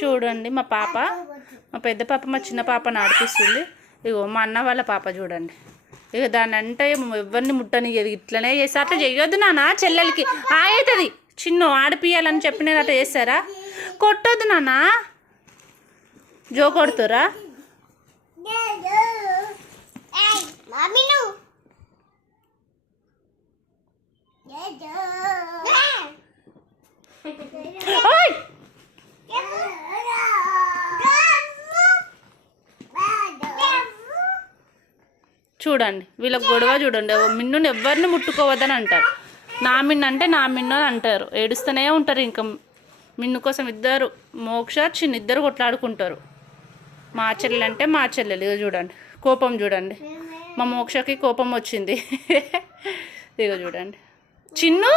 చూడండి మా పాప, మా పెద్ద పాప మా చిన్న పాపను ఆడిపిస్తుంది. ఇగో మా అన్న వాళ్ళ పాప చూడండి. ఇక దాన్ని అంటే ఎవరిని ముట్టనియ్యదు, ఇట్లనే చేస్తా. అట్లా చెయ్యొద్దు నాన్న, చెల్లెలకి అవుతుంది. చిన్న ఆడిపియాలని చెప్పినది అట్లా చేస్తారా? కొట్టొద్దు నాన్న. జో కొడుతురా? చూడండి వీళ్ళ గొడవ చూడండి. మిన్నుని ఎవరిని ముట్టుకోవద్దని అంటారు. నా మిన్ను అంటే నా మిన్ను అని అంటారు. ఏడుస్తూనే ఉంటారు. ఇంకా మిన్ను కోసం ఇద్దరు, మోక్ష చిన్న ఇద్దరు కొట్లాడుకుంటారు. మా చెల్లెలు అంటే మా చెల్లెలు. ఇక చూడండి కోపం చూడండి. మా మోక్షకి కోపం వచ్చింది. ఇక చూడండి చిన్ను